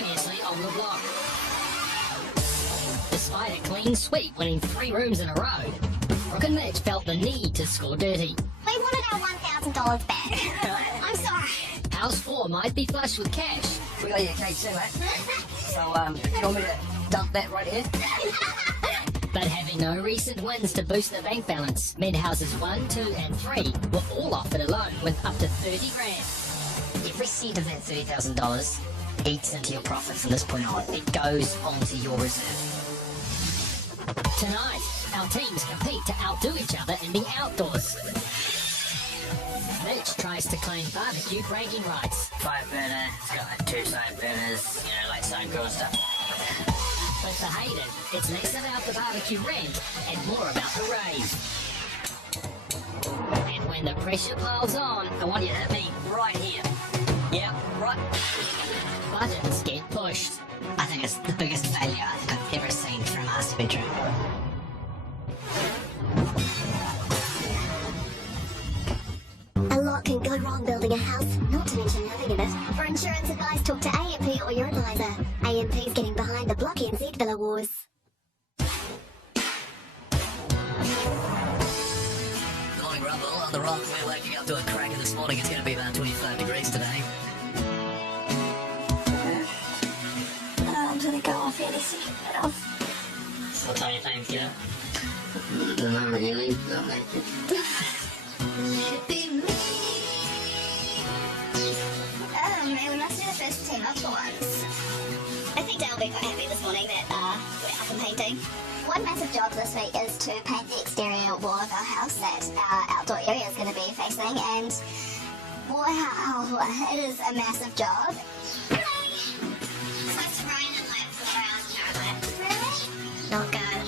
Previously on the block. Despite a clean sweep winning 3 rooms in a row, Brooke and Mitch felt the need to score dirty. We wanted our $1,000 back. I'm sorry. House 4 might be flush with cash. We got your cake too, mate. So, do you want me to dump that right here? But having no recent wins to boost their bank balance meant houses 1, 2 and 3 were all offered a loan with up to 30 grand. Every cent of that $30,000 eats into your profit from this point on. It goes onto your reserve. Tonight, our teams compete to outdo each other in the outdoors. Mitch tries to claim barbecue bragging rights. 5 burner, it's got like 2 side burners, you know, like side grill stuff. But for Hayden, it's less about the barbecue rent and more about the rave. And when the pressure piles on, I want you to hit me right here. Yeah, right. buttons get pushed. I think it's the biggest failure I think I've ever seen from a master bedroom. A lot can go wrong building a house, not to mention living in it. For insurance advice, talk to AMP or your advisor. AMP's getting behind the Block NZ Villa Wars. Morning rumble on the rock. We're waking up to a cracker this morning. It's going to be about 25 degrees today. I'm gonna go off any second. Get off. So what time are you playing, kiddo? Not really. Not like it. Should be me. We must do the first team up for once. I think Dale will be quite happy this morning that we're up and painting. One massive job this week is to paint the exterior wall of our house that our outdoor area is going to be facing, and wow, it is a massive job. It's rain in like 4 hours apparently. Really? Not good.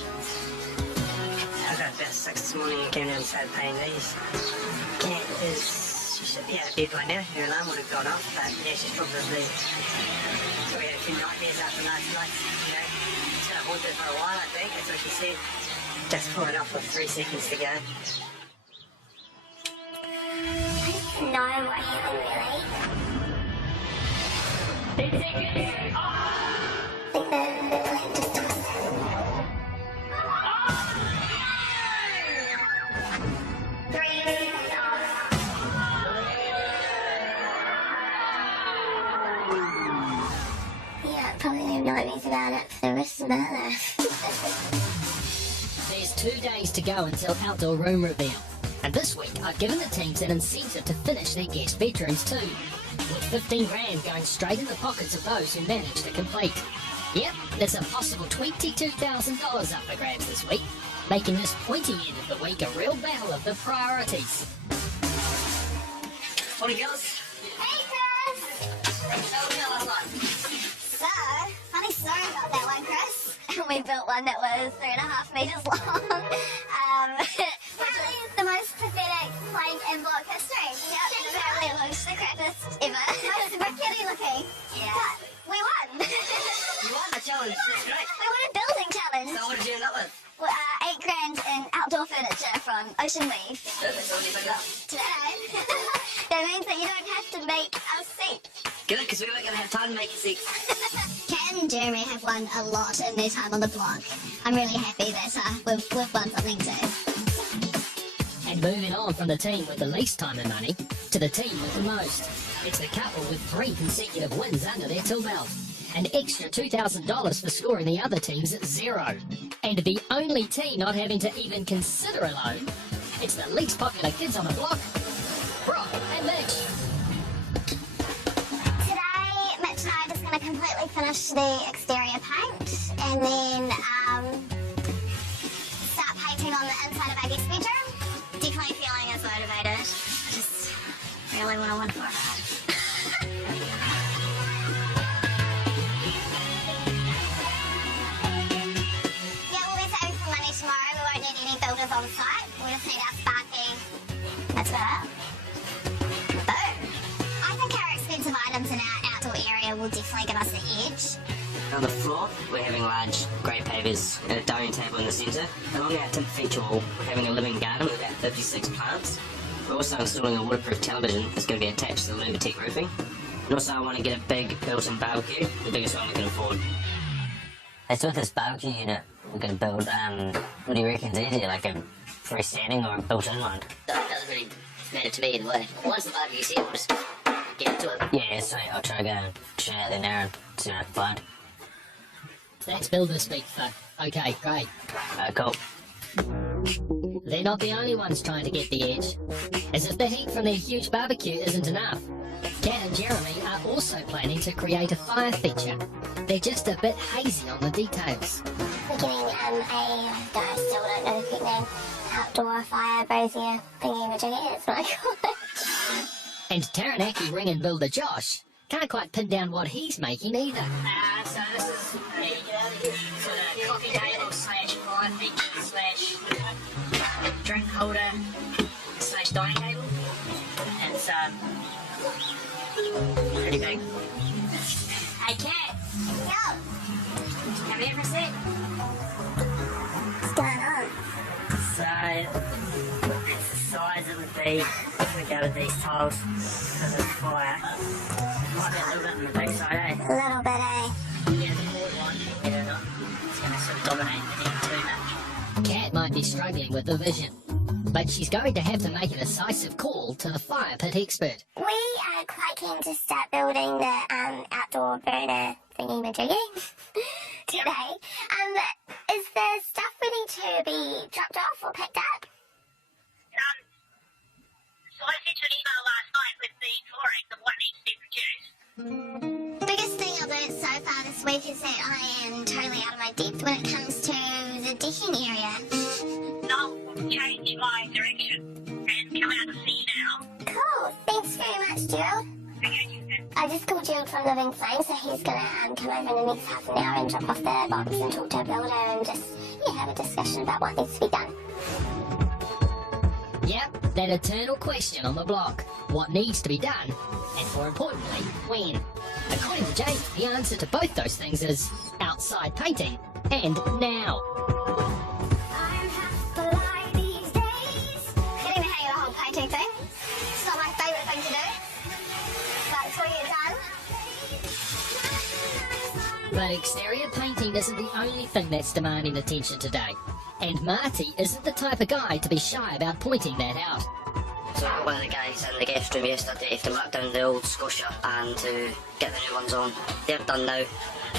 I got about 6 this morning and came down and started paying these. Cat is, she should be out of bed by now. Her alarm would have gone off, but yeah, she's probably, so we had a few nightmares after last night, you know. It's going to haunt her for a while, I think, that's what she said. Just pulling off with 3 seconds to go. No, I haven't really. I think the plan just twisted. Yeah, probably leave nightmares about it for the rest of my life. There's 2 days to go until outdoor room reveal. And this week, I've given the teams an incentive to finish their guest bedrooms too, with 15 grand going straight in the pockets of those who manage to complete. Yep, there's a possible $22,000 up for grabs this week, making this pointy end of the week a real battle of the priorities. Morning, girls. Hey, Chris! So, funny story about that one, Chris. We built one that was 3.5 meters long. Apparently it's the most pathetic plank in block history. Yep, and apparently it looks the crappiest ever. Most rickety looking. Yeah. But we won. You won the challenge, that's great. We won a building challenge. So what did you end up with? Well, 8 grand in outdoor furniture from Ocean Weave. Perfect, so what did you pick up? Today. That means that you don't have to make a seat. Good, because we weren't going to have time to make a seat. Kat and Jeremy have won a lot in their time on the block. I'm really happy that we've won something too. And moving on from the team with the least time and money to the team with the most. It's the couple with 3 consecutive wins under their tool belt. An extra $2,000 for scoring the other teams at 0. And the only team not having to even consider a loan, it's the least popular kids on the block, Brooke and Mitch. Today, Mitch and I are just going to completely finish the exterior paint and then start painting on the inside of our guest bedroom. Definitely feeling as motivated. I just really want to win for it. Yeah, we'll be saving some money tomorrow. We won't need any builders on site. We'll just need our sparking. That's about it. Boom. I think our expensive items in our outdoor area will definitely give us the edge. On the floor, we're having large grey pavers and a dining table in the centre. Along our timber feature wall, we're having a living garden with about 56 plants. We're also installing a waterproof television that's going to be attached to the Lumitech roofing. And also I want to get a big built-in barbecue, the biggest one we can afford. It's with this barbecue unit we're going to build, what do you reckon is easier, like a freestanding or a built-in one? That doesn't really matter to me either way. Once the barbecue's here, we'll just get into it. Yeah, sweet. I'll try to go and shoot out there now and see what I can find. That's builder speak, fuck. Okay, great. Cool. They're not the only ones trying to get the edge. As if the heat from their huge barbecue isn't enough, Kat and Jeremy are also planning to create a fire feature. They're just a bit hazy on the details. We're getting I still don't know the correct name, outdoor fire brazier thingy-majiggy, it's not called. And Taranaki ring and builder Josh can't quite pin down what he's making either. So this is sort of coffee table slash fire feature slash drink holder slash dining table. And it's pretty big. Hey Kat, Yo, come here for a sec. what's going on? So it's the size it would be if we go with these tiles because of fire. Might be a little bit on the big side, eh? A little bit, eh? Yeah, the more one, yeah, not. It's going to sort of dominate the thing too much. Kat might be struggling with the vision, but she's going to have to make a decisive call to the fire pit expert. We are quite keen to start building the outdoor burner thingy-majiggy today. Is the stuff ready to be dropped off or picked up? So I sent you an email last night with the drawings of what needs to be produced. The biggest thing I've learned so far this week is that I am totally out of my depth when it comes to the decking area. I'll change my direction and come out to see you now. Cool, thanks very much, Gerald. Okay, Susan. I just called Gerald from Living Flame, so he's gonna come over in the next half an hour and drop off the box and talk to a builder and just have a discussion about what needs to be done. Yep, that eternal question on the block. What needs to be done, and more importantly, when. According to Jake, the answer to both those things is outside painting and now. I'm half the light these days. Getting the hang of the whole painting thing. It's not my favourite thing to do, but it's what you done. But exterior painting isn't the only thing that's demanding attention today. And Marty isn't the type of guy to be shy about pointing that out. So one of the guys in the guest room yesterday to mark down the old Scotia and to get the new ones on. They're done now,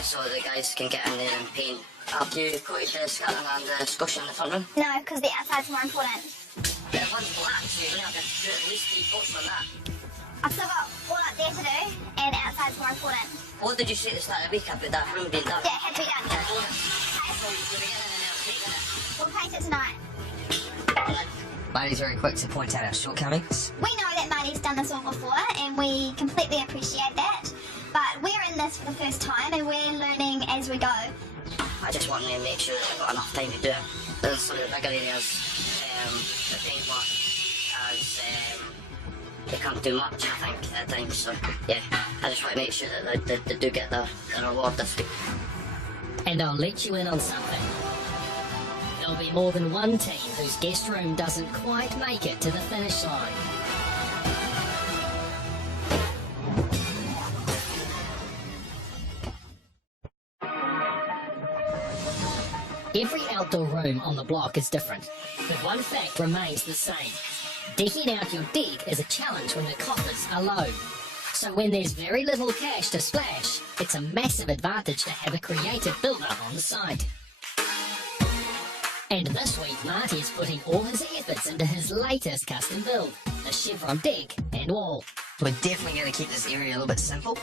so the guys can get in there and paint. Have you coated the skeleton and the Scotia in the front room? No, because the outside's more important. The one's black, so you're going to have to do at least 3 coats on that. I've still got all up there to do, and outside's more important. What did you say at the start of the week about that room being done? Yeah, it had to be done. Yeah, so you're beginning and now painting it. We'll paint it tonight. Marty's very quick to point out our shortcomings. We know that Marty's done this all before, and we completely appreciate that. But we're in this for the first time, and we're learning as we go. I just want to make sure that I've got enough time to do it. There's some of the bigger areas, the paint work, as they can't do much, I think, at times. So, yeah, I just want to make sure that they do get the reward this week. And I'll let you in on something. There'll be more than one team whose guest room doesn't quite make it to the finish line. Every outdoor room on the block is different, but one fact remains the same. Decking out your deck is a challenge when the coffers are low. So when there's very little cash to splash, it's a massive advantage to have a creative builder on the site. And this week, Marty is putting all his efforts into his latest custom build, the chevron deck and wall. We're definitely going to keep this area a little bit simple,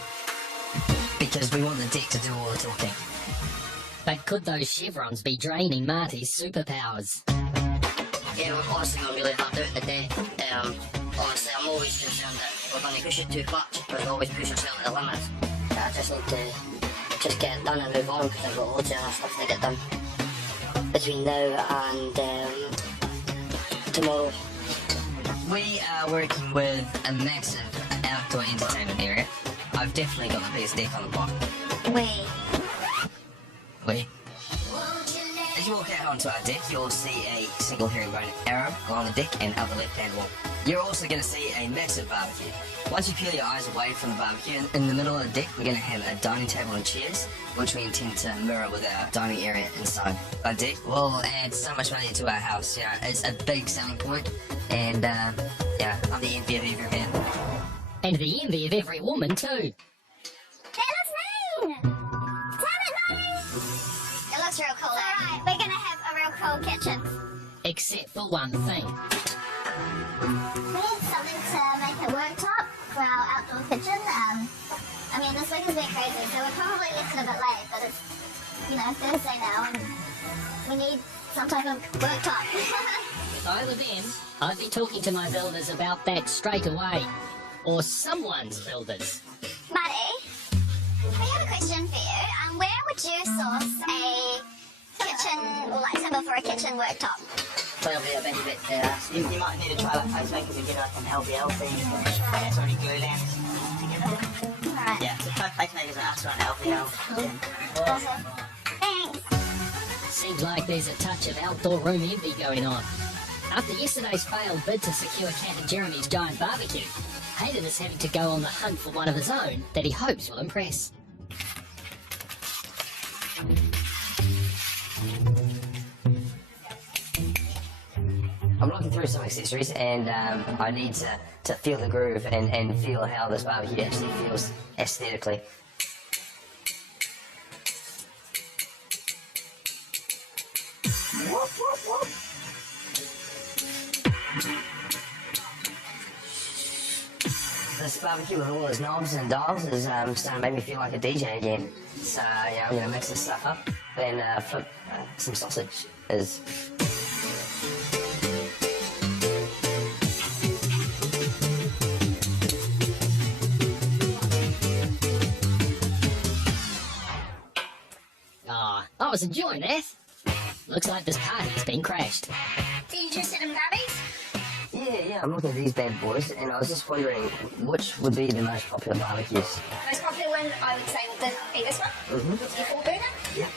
because we want the deck to do all the talking. But could those chevrons be draining Marty's superpowers? Yeah, we're honestly going really hard out in the day. Honestly, I'm always concerned that we're going to push it too much, but we always push ourselves to the limits. I just need to just get it done and move on, because I've got loads of other stuff to get done between now and tomorrow. We are working with a massive outdoor entertainment area. I've definitely got the biggest deck on the block. We. As you walk out onto our deck, you'll see a single herringbone arrow along the deck and up the left-hand wall. You're also going to see a massive barbecue. Once you peel your eyes away from the barbecue, in the middle of the deck, we're going to have a dining table and chairs, which we intend to mirror with our dining area inside. Our deck will add so much value to our house. You know, it's a big selling point, and yeah, I'm the envy of every man. And the envy of every woman too. That looks mean! Damn it, Marty! It looks real cool. Alright, we're gonna have a real cool kitchen. Except for one thing. We need something to make a worktop for our outdoor kitchen. I mean, this week has been crazy, so we're probably left it a bit late, but it's, you know, Thursday now, and we need some type of worktop. If I were them, I'd be talking to my builders about that straight away. Or someone's builders. Marty, we have a question for you. Where would you source a kitchen, or like timber for a kitchen worktop? Probably a bit you might need to try like pacemakers and get like an LVL thing. That's already glue lamps together. Alright. Yeah, so try pacemakers and ask for an LVL. Awesome. Thanks. Seems like there's a touch of outdoor room envy going on. After yesterday's failed bid to secure Cat and Jeremy's giant barbecue, Hayden is having to go on the hunt for one of his own that he hopes will impress. I'm looking through some accessories, and I need to feel the groove and feel how this barbecue actually feels aesthetically. This barbecue with all its knobs and dials is starting to make me feel like a DJ again. So yeah, I'm going to mix this stuff up and flip some sausage. I was enjoying that. Looks like this party's been crashed. Are you interested in barbies? Yeah, I'm looking at these bad boys, and I was just wondering which would be the most popular barbecues. Most popular one, I would say, would be this one. Mm-hmm. It's the 4-burner. Yeah.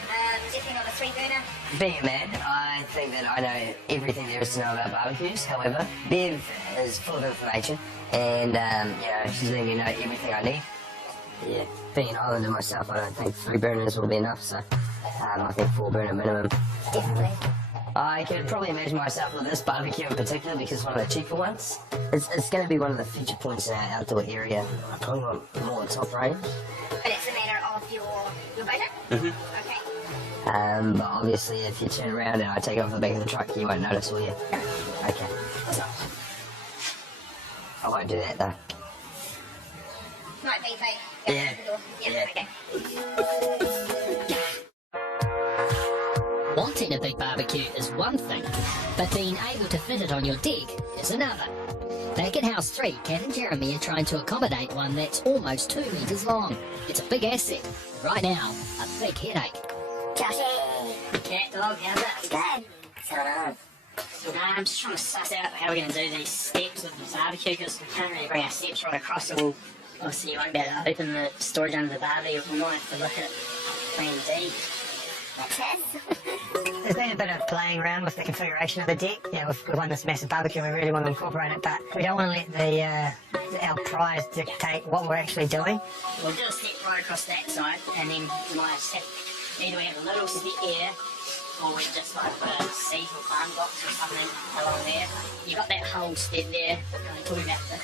Definitely not a 3-burner. Being a man, I think that I know everything there is to know about barbecues. However, Bev is full of information, and you know, she's letting me know everything I need. Yeah, being an islander myself, I don't think 3 burners will be enough, so I think 4-burner minimum. Definitely. I can probably imagine myself with this barbecue in particular because it's one of the cheaper ones. It's going to be one of the feature points in our outdoor area. I probably want more top range. But it's a matter of your budget? Mm-hmm. Okay. But obviously if you turn around and I take it off the back of the truck, you won't notice, will you? Okay. I won't do that though. Might be fake. Yeah. Yeah. Okay. Wanting a big barbecue is one thing, but being able to fit it on your deck is another. Back at House 3, Cat and Jeremy are trying to accommodate one that's almost 2 metres long. It's a big asset. Right now, a big headache. Joshy! Cat dog, how's it? Good. What's going on? I'm just trying to suss out how we're going to do these steps with the barbecue because we can't really bring our steps right across, so we'll obviously you won't be able to open the storage under the barbie, or we might have to look at Plan D. There's been a bit of playing around with the configuration of the deck. Yeah, we've won this massive barbecue, we really want to incorporate it, but we don't want to let our prize dictate what we're actually doing. We'll do a step right across that side, and then we might have either we have a little step here, or we just like put a seat or farm box or something along there. You got that whole step there, kind of talking about the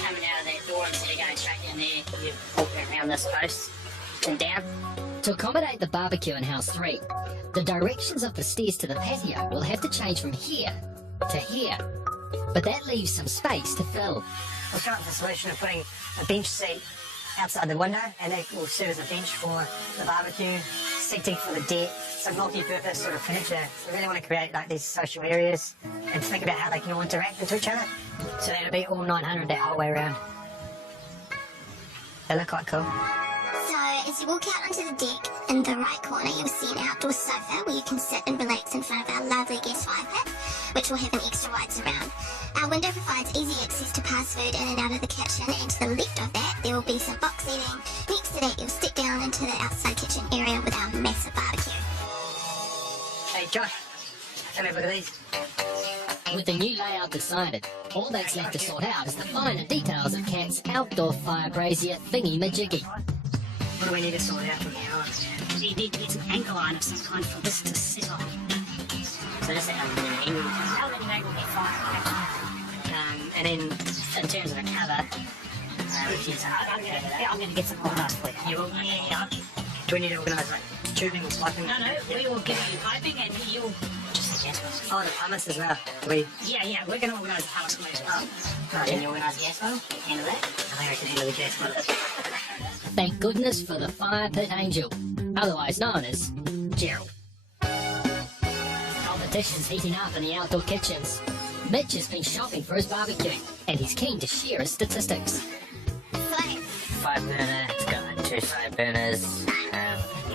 coming out of that door instead of going straight down there, you walk around this post and down. To accommodate the barbecue in House 3, the directions of the stairs to the patio will have to change from here to here. But that leaves some space to fill. We've come up with the solution of putting a bench seat outside the window, and that will serve as a bench for the barbecue, seating for the deck, some multi-purpose sort of furniture. We really want to create like these social areas and think about how they can all interact with each other. So that'll be all 900 that whole way around. They look quite cool. So, as you walk out onto the deck, in the right corner you'll see an outdoor sofa where you can sit and relax in front of our lovely guest fire pit, which will have an extra wide surround. Our window provides easy access to pass food in and out of the kitchen, and to the left of that there will be some box seating. Next to that you'll step down into the outside kitchen area with our massive barbecue. Hey Josh, come have a look at these. With the new layout decided, all that's left to sort out is the finer details of Kat's outdoor fire brazier thingy-majiggy. What do we need to sort out from here on? So you need to get an angle line of some kind for this to sit on. So just an angle. Aluminium angle will be fine. And then in terms of a cover, which is I'm going to get some organised for you. you will, do we need to organise like tubing, piping? No, we will give you piping and you'll just get it. Oh, the pumice as well. Yeah, we're going to organise the house for you as well. Can you organise the gas well? Handle that. I think I can handle the gas well. Thank goodness for the fire pit angel, otherwise known as Gerald. Competition's heating up in the outdoor kitchens. Mitch has been shopping for his barbecue, and he's keen to share his statistics. Sweet. 5 burner, it's got 2 side burners,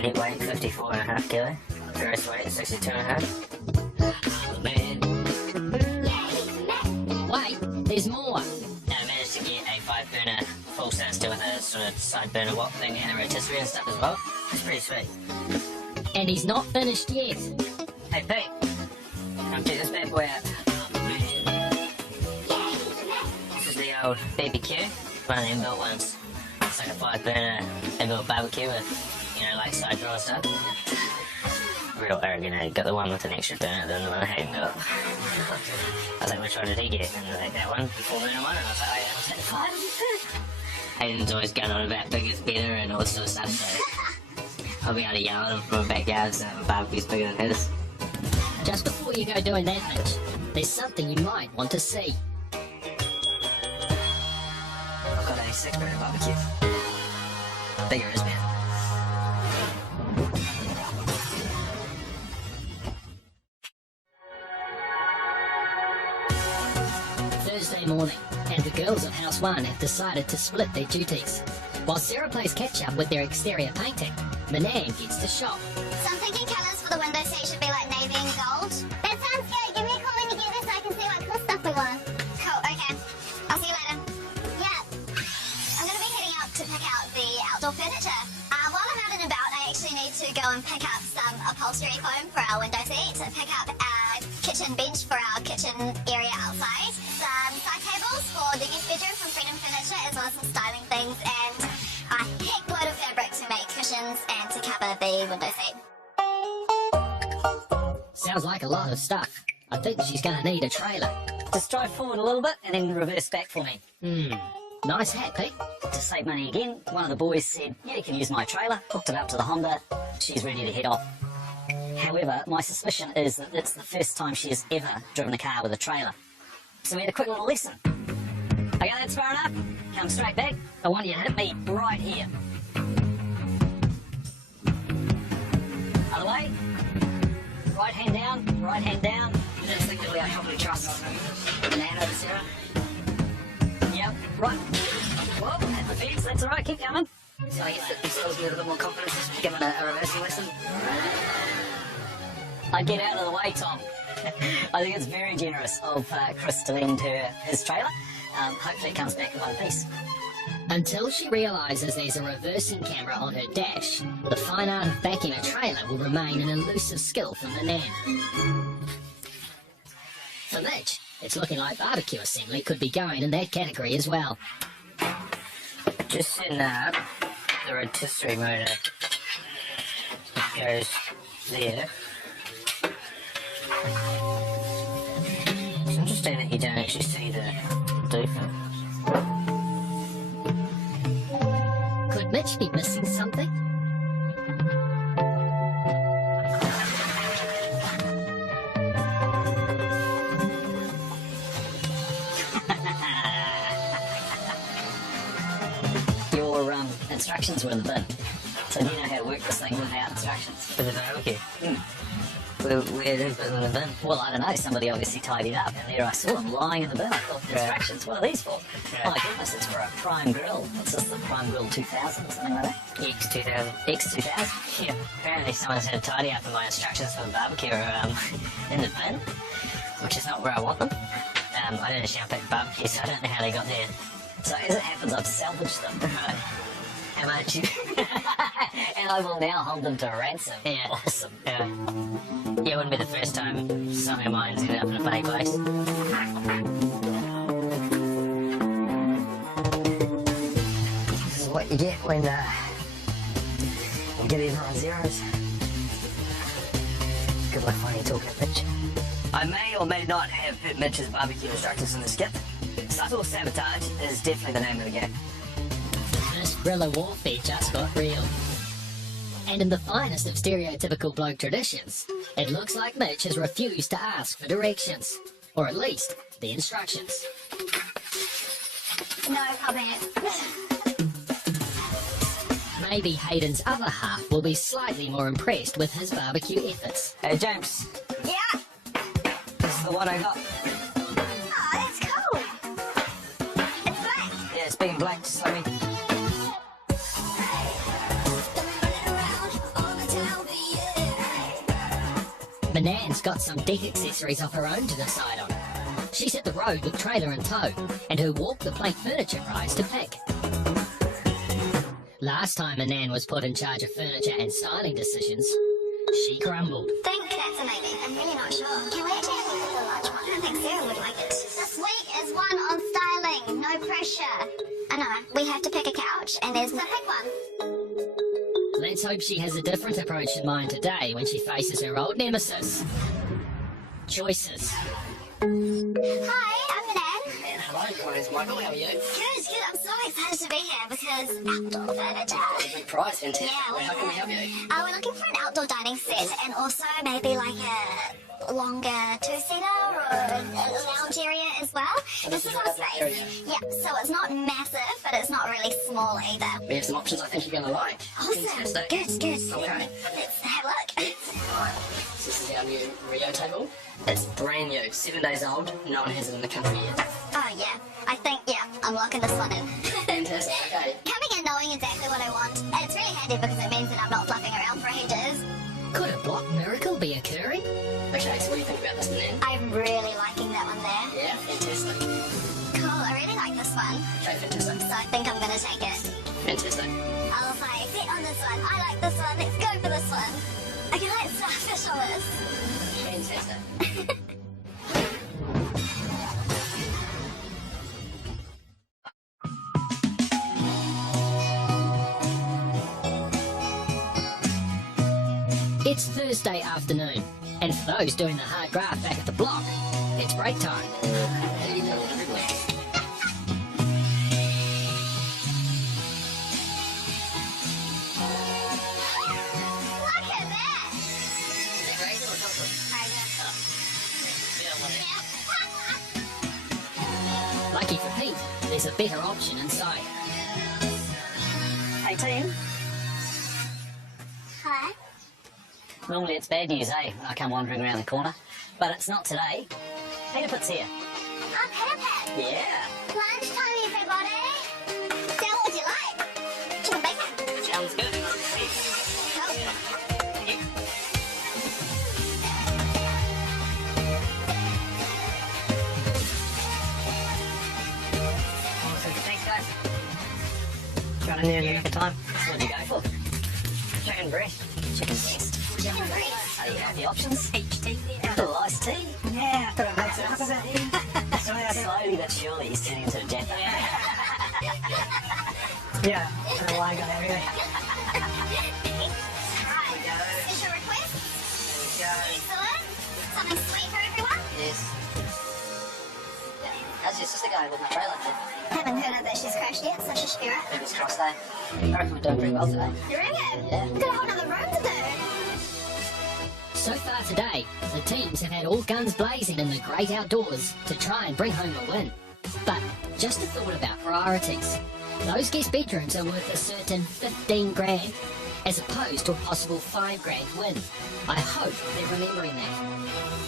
net weight 54.5 kilo, gross weight 62.5. Man, Wait, there's more. I managed to get a 5 burner full stand still with a sort of side burner wok thing and a rotisserie and stuff as well. It's pretty sweet. And he's not finished yet. Hey Pete, come check this bad boy out. This is the old BBQ, one of the inbuilt ones. It's like a 5 burner inbuilt barbecue with, like side drawer stuff. Real arrogant, I got the one with an extra burner than the one I hadn't got. I was like, which one did he get? And like, that one, 4 burner one, and I was like, oh yeah, I'll take the 5. Hayden's always going on about bigger's better and all this sort of stuff, so I'll be able to yell at him from a backyard so the barbecue's bigger than his. Just before you go doing that, Mitch, there's something you might want to see. I've got a 6 burner barbecue. Bigger is better. Thursday morning, and the girls of House 1 have decided to split their duties. While Sarah plays catch-up with their exterior painting, Manan gets to shop. So I'm thinking colours for the window seat should be like navy and gold. That sounds good. Give me a call when you get this so I can see what cool stuff we want. Cool, okay. I'll see you later. Yeah. I'm going to be heading out to pick out the outdoor furniture. While I'm out and about, I actually need to go and pick up some upholstery foam for our window seat, pick up our kitchen bench for our kitchen area outside, some side tables for the youth bedroom from Freedom Furniture, as well as some styling things, and a heck load of fabric to make cushions and to cover the window seat. Sounds like a lot of stuff. I think she's gonna need a trailer. Just drive forward a little bit and then reverse back for me. Nice hat, Pete. To save money again, one of the boys said, yeah, you can use my trailer, hooked it up to the Honda, she's ready to head off. However, my suspicion is that it's the first time she has ever driven a car with a trailer. So we had a quick little lesson. Okay, that's far enough. Come straight back. I want you to hit me right here. Other way. Right hand down, right hand down. Instinctively, I probably trust Manan over Sarah. Yep, right. Whoa, at the fence, that's alright, keep coming. So I guess it instills me a little bit more confidence just given a reversing lesson. I'd get out of the way, Tom. I think it's very generous of Chris to lend her his trailer. Hopefully it comes back in one piece. Until she realises there's a reversing camera on her dash, the fine art of backing a trailer will remain an elusive skill for Manan. For Mitch, it's looking like barbecue assembly could be going in that category as well. Just setting up the rotisserie motor. It goes there. It's interesting that you don't actually see the doofus. Could Mitch be missing something? Your instructions were in the bin. So do you know how to work this thing without instructions? For the barbecue. Where is it in the bin? Well, I don't know. Somebody obviously tidied up, and there I saw them lying in the bin. I thought, instructions, what are these for? Right. My goodness, it's for a Prime Grill. What's this, the Prime Grill 2000 or something like that? X2000. X2000? Yeah, apparently someone's had a tidy up and my instructions for the barbecue are in the bin, which is not where I want them. I don't actually unpack the barbecue, so I don't know how they got there. So as it happens, I've salvaged them. Right. How much. And I will now hold them to ransom. Yeah. Awesome. Yeah, it wouldn't be the first time some of mine's ended up in a funny place. This is what you get when you give everyone zeros. Good luck finding talking Mitch. I may or may not have put Mitch's barbecue instructions in the skip. Subtle sabotage is definitely the name of the game. This guerrilla warfare just got real. And in the finest of stereotypical bloke traditions, it looks like Mitch has refused to ask for directions. Or at least, the instructions. No comment. Maybe Hayden's other half will be slightly more impressed with his barbecue efforts. Hey James, Yeah. this is the one I got. Oh, that's cool. It's black. Yeah, it's being black, just like me. Manan's got some deck accessories of her own to decide on. She's hit the road with trailer in tow, and her walk the plank furniture prize to pick. Last time Manan was put in charge of furniture and styling decisions, she grumbled. I think that's a maybe. I'm really not sure. Can we actually have a look at the large one? I don't think Sarah would like it. This week is one on styling. No pressure. I know. We have to pick a couch, and there's no pick one. Let's hope she has a different approach in mind today when she faces her old nemesis. Choices. Hi, I'm Manan. And hello, my name's Michael, how are you? Good, good. I'm so excited to be here because outdoor furniture. Big prize, fantastic. Yeah, How can we help you? We're looking for an outdoor dining set and also maybe like a longer two-seater or a lounge area as well. This is our space. Yeah, so it's not massive, but it's not really small either. We have some options I think you're going to like. Awesome. Fantastic. Good, good. Okay. Let's have a look. This is our new Rio table. It's brand new, 7 days old. No one has it in the country yet. Oh yeah, I think, I'm locking this one in. Fantastic, okay. Coming in knowing exactly what I want. And it's really handy because it means that I'm not fluffing around for ages. Could a block miracle be occurring? Okay, so what do you think about this then? I'm really liking that one there. Yeah, fantastic. Cool, I really like this one. Okay, fantastic. So I think I'm gonna take it. Fantastic. I was like, sit on this one. I like this one. Let's go for this one. Okay, let's starfish on this. Fantastic. It's Thursday afternoon, and for those doing the hard graft back at the block, it's break time. Look at that. Lucky for Pete, there's a better option inside. Hey team, Hello? normally it's bad news, eh? When I come wandering around the corner. But it's not today. Peter Pitt's here. I'm Peter Pan. Yeah. Lunchtime, everybody. So what would you like? Chicken bacon? Sounds good. Cool. Thanks, guys. Got in there in the nick of time. What did you go for? Chicken breast. Chicken breast. Chicken breast. Are you have the options? HT. Little iced tea. Yeah, I thought I'd mix it up a bit. Slowly but surely he's turning into a jet. Yeah, I don't know why I got that really. Right. Special request? Excellent. Something sweet for everyone? Yes. How's your sister going with my trailer? Haven't heard of that she's crashed yet, so she should be right. Fingers crossed, eh? I reckon we're doing pretty well today. You reckon? Yeah. Got a whole nother room to do. So far today, the teams have had all guns blazing in the great outdoors to try and bring home a win. But just a thought about priorities. Those guest bedrooms are worth a certain 15 grand, as opposed to a possible 5 grand win. I hope they're remembering that.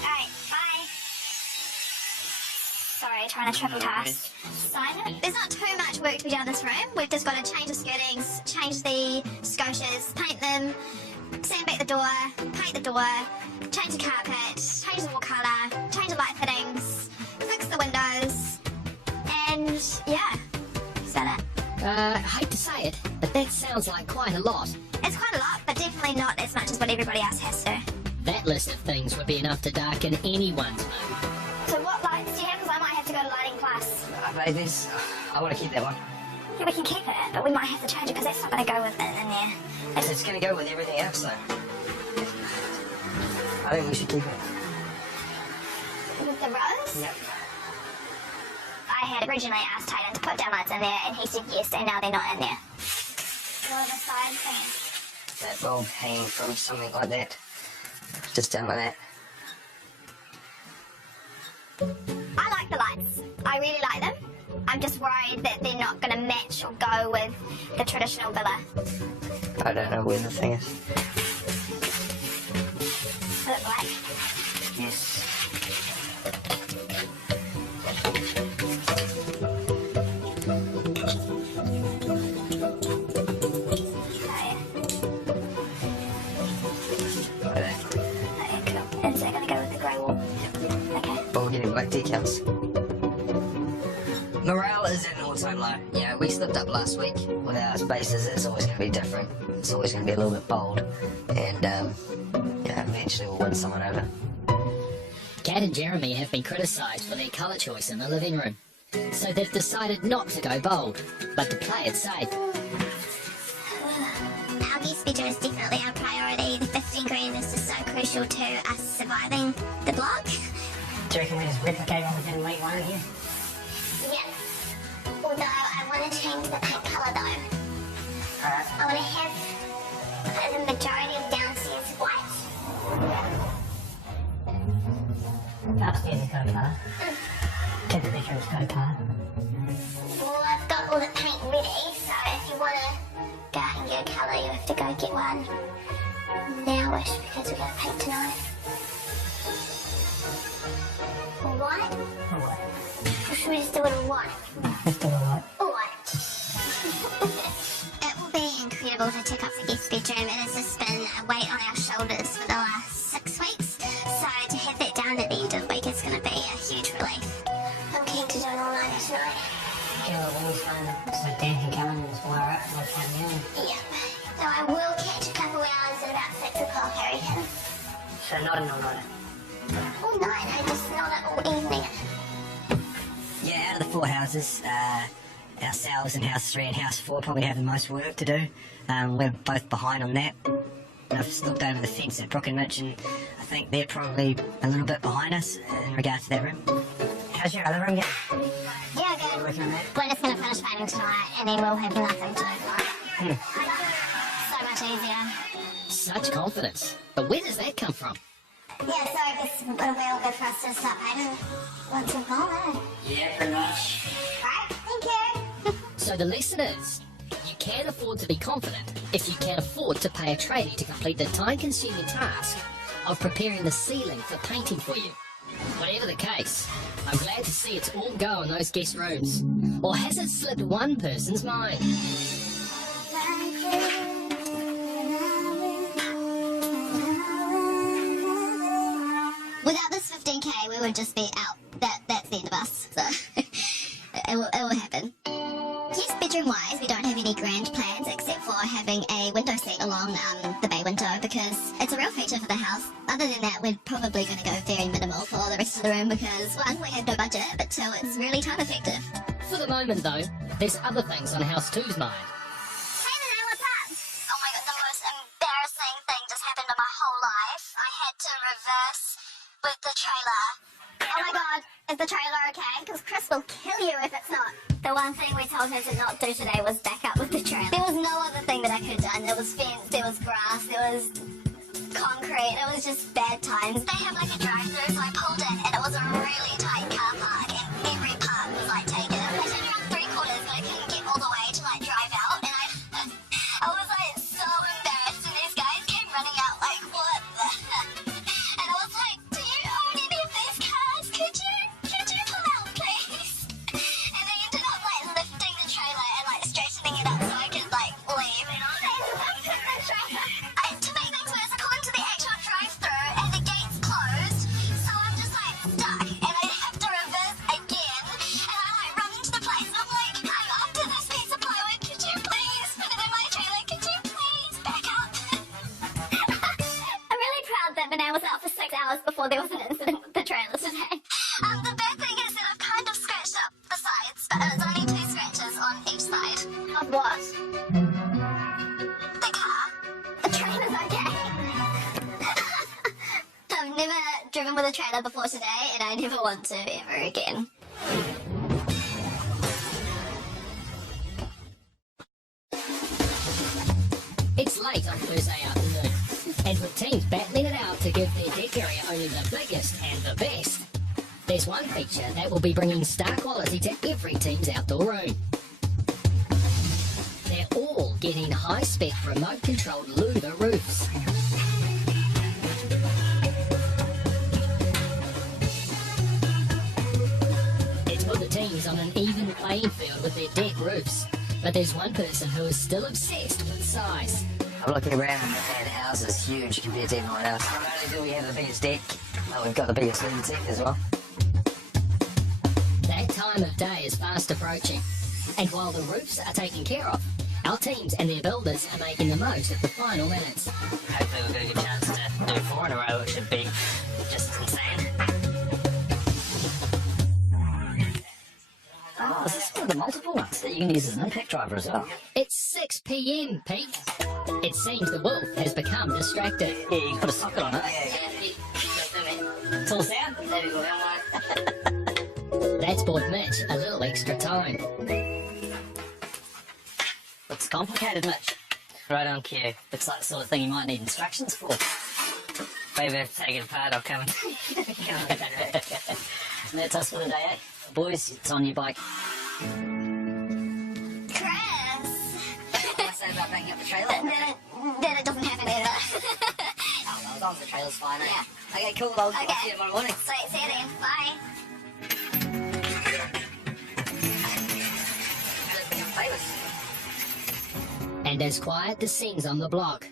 Alright, bye. Sorry, trying to triple task. There's not too much work to be done in this room. We've just got to change the skirtings, change the scotias, paint them, sandbag the door, paint the door, change the carpet, change the wall colour, change the light fittings, fix the windows, and yeah. Is that it? I hate to say it, but that sounds sounds like quite a lot. It's quite a lot, but definitely not as much as what everybody else has to. That list of things would be enough to darken anyone's mood. So what lights do you have? Because I might have to go to lighting class. Babies, I want to keep that one. Yeah, we can keep it, but we might have to change it because that's not going to go with it in there. It's going to go with everything else, though. I think we should keep it. With the rose? Yep. I had originally asked Titan to put downlights in there, and he said yes, and now they're not in there. What are the side things? That bulb hanging from something like that. Just down like that. I like the lights. I really like them. I'm just worried that they're not going to match or go with the traditional villa. I don't know where the thing is. Is it black? Yes. Okay, cool. Is that going to go with the grey wall? Okay. But we're getting black decals. Morale is at an all-time low. You know, we slipped up last week with our spaces. It's always going to be different. It's always going to be a little bit bold. And, yeah, eventually we'll win someone over. Kat and Jeremy have been criticised for their colour choice in the living room. So they've decided not to go bold, but to play it safe. Our guest bedroom is definitely our priority. The 15 grand is just so crucial to us surviving the block. Do you reckon we just replicate what we did in week 1 here? Yes. Although I want to change the paint colour though. Alright. I want to have the majority of downstairs white. Upstairs has got a colour. Kids' bedroom's got a colour. Well, I've got all the paint ready, so if you want to go out and get a colour, you have to go get one nowish because we're going to paint tonight. All white? Alright. Or should we just do it all white? Let's do it alright. All white. It will be incredible to tick off the guest bedroom. It has just been a weight on our shoulders for the last 6 weeks. So to have that done at the end of the week is going to be a huge relief. I'm keen to do it all night tonight. Get all the walls fun so Dan can come in and just wire up and we'll count down. Yep. So I will catch a couple hours at about 6 o'clock, I reckon. So not an all-nighter. All night, I just not all evening. Yeah, out of the 4 houses, ourselves and House 3 and House 4 probably have the most work to do. We're both behind on that. I've just looked over the fence at Brooke and Mitch, and I think they're probably a little bit behind us in regards to that room. How's your other room going? Yeah, good. Working on that? We're just going to finish painting tonight, and then we'll have nothing to do tomorrow. So much easier. Such confidence. But where does that come from? Yeah, so I guess it'll be all good for us to start painting once we've gone, eh? Yeah, pretty much. Right, thank you. So the lesson is, you can afford to be confident if you can afford to pay a tradie to complete the time-consuming task of preparing the ceiling for painting for you. Whatever the case, I'm glad to see it's all go in those guest rooms. Or has it slipped one person's mind? Without this 15k, we would just be out. That's the end of us. So it will happen. Yes, bedroom-wise, we don't have any grand plans except for having a window seat along the bay window because it's a real feature for the house. Other than that, we're probably going to go very minimal for the rest of the room because 1, we have no budget, but 2, it's really time effective. For the moment, though, there's other things on House 2's mind. Hey, Nana, what's up? Oh my god, the most embarrassing thing just happened in my whole life. I had to reverse with the trailer. Oh my god, is the trailer okay? Because Chris will kill you if it's not. The one thing we told her to not do today was back up with the trailer. There was no other thing that I could have done. There was fence, there was grass, there was concrete. It was just bad times. They have like a drive-through, so I pulled in and it was a really tight car park and every part was like taken. I turned around 3 quarters but I couldn't get all the way to like drive out and I was like so embarrassed and these guys came running out like what the heck? And I was like, do you own any of these cars? Could you pull out please? And they ended up like lifting the trailer and like straightening it up so I could like leave. And I was like, to make things worse, I pulled into the actual drive-through and the gate's closed, so I'm just like stuck and I have to reverse driven with a trailer before today, and I never want to ever again. It's late on Thursday afternoon, and with teams battling it out to give their deck area only the biggest and the best, there's one feature that will be bringing star quality to every team's outdoor room. They're all getting high-spec remote-controlled louver roofs. It's put the teams on an even playing field with their deck roofs, but there's one person who is still obsessed with size. I'm looking around and the house is huge compared to everyone else. Not only do we have the biggest deck, but we've got the biggest lunatic as well. That time of day is fast approaching, and while the roofs are taken care of, our teams and their builders are making the most of the final minutes. Hopefully we'll get a chance to do 4 in a row, which should be just insane. Oh, is this one of the multiple ones that you can use as an impact driver as well? It's 6 p.m, Pete. It seems the wolf has become distracted. Yeah, you can put a socket on it. Tall sound? That's bought Mitch a little extra time. Looks complicated, Mitch. Right on cue. Looks like the sort of thing you might need instructions for. Maybe take it apart, I'll come. That's us for the day, eh? Boys, it's on your bike. Chris! What I say about bringing up the trailer? Then it doesn't happen either. Oh, well, as long as the trailer's fine, eh? Yeah. Okay, cool. I'll Okay. see you tomorrow morning. Sweet, see you then. Bye. Let's become famous. And as quiet descends on the block,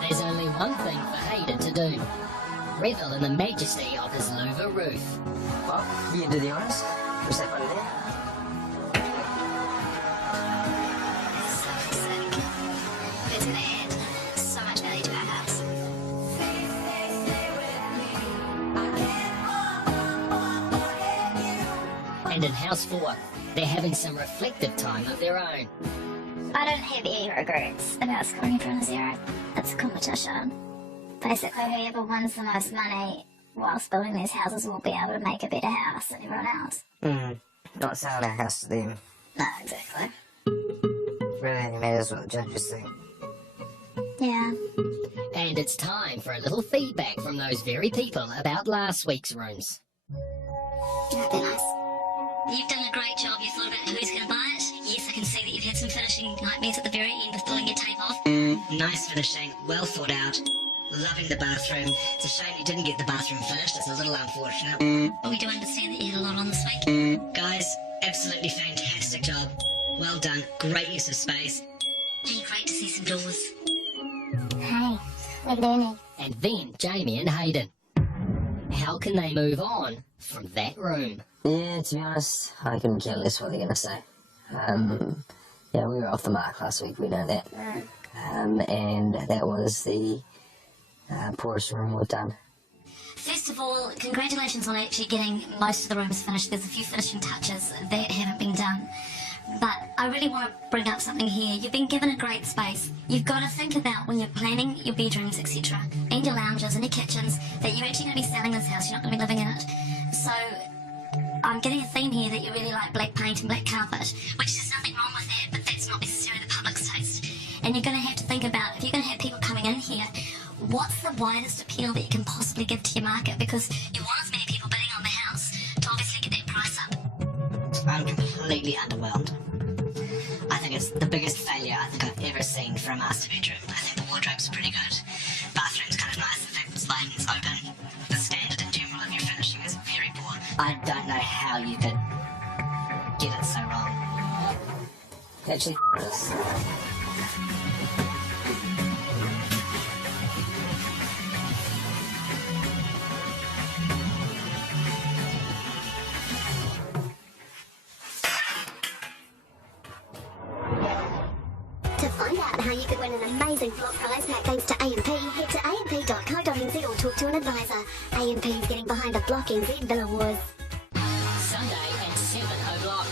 there's only one thing for Hayden to do. Revel in the majesty of his louver roof. Well, you can do the honors. What's that one there? So sick. It's gonna add so much value to our house. And in House 4, they're having some reflective time of their own. I don't have any regrets about scoring in front of zero. It's a competition. Basically, whoever wins the most money whilst building these houses will be able to make a better house than everyone else. Not selling our house to them. No, exactly. Really only matters what the judges think. Yeah. And it's time for a little feedback from those very people about last week's rooms. That'd be nice. You've done a great job. You thought about who's going to buy it. Yes, I can see that you've had some finishing nightmares at the very end with pulling your tape off. Nice finishing, well thought out. Loving the bathroom. It's a shame you didn't get the bathroom finished. It's a little unfortunate. But we do understand that you had a lot on this week. Guys, absolutely fantastic job. Well done. Great use of space. And great to see some doors. Hey, we're doing And then Jamie and Hayden. How can they move on from that room? Yeah, to be honest, I couldn't care less what they're going to say. Yeah, we were off the mark last week, we know that. And that was the poorest room we've done. First of all, congratulations on actually getting most of the rooms finished. There's a few finishing touches that haven't been done. But I really want to bring up something here. You've been given a great space. You've got to think about when you're planning your bedrooms, etc., and your lounges and your kitchens, that you're actually going to be selling this house. You're not going to be living in it. So I'm getting a theme here that you really like black paint and black carpet, which there's nothing wrong with that, but that's not necessarily the public's taste. And you're going to have to think about, if you're going to have people coming in here, what's the widest appeal that you can possibly give to your market? Because you want as many people bidding on the house to obviously get that price up. I'm completely underwhelmed. I think it's the biggest failure I think I've ever seen for a master bedroom. I think the wardrobe's pretty good. Bathroom's kind of nice. The fact it's lighting's open. The standard in general of your finishing is very poor. I don't know how you could get it so wrong. Actually, To find out how you could win an amazing flock prize pack thanks to AMP, head to amp.co.nz or talk to an advisor. AMP's getting behind the Block NZ Villa Wars. Sunday at 7 o'clock.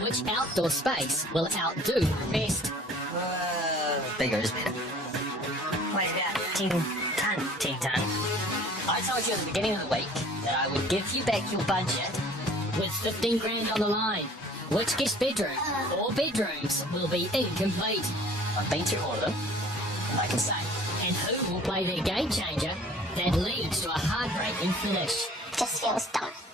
Which outdoor space will outdo the rest? bigger is better. What about 10 ton? 10 ton. I told you at the beginning of the week that I would give you back your budget with 15 grand on the line. Which guest bedroom or bedrooms will be incomplete? I've been through all of them, and I can say, And who will play their game changer that leads to a heartbreaking finish? Just feels dumb.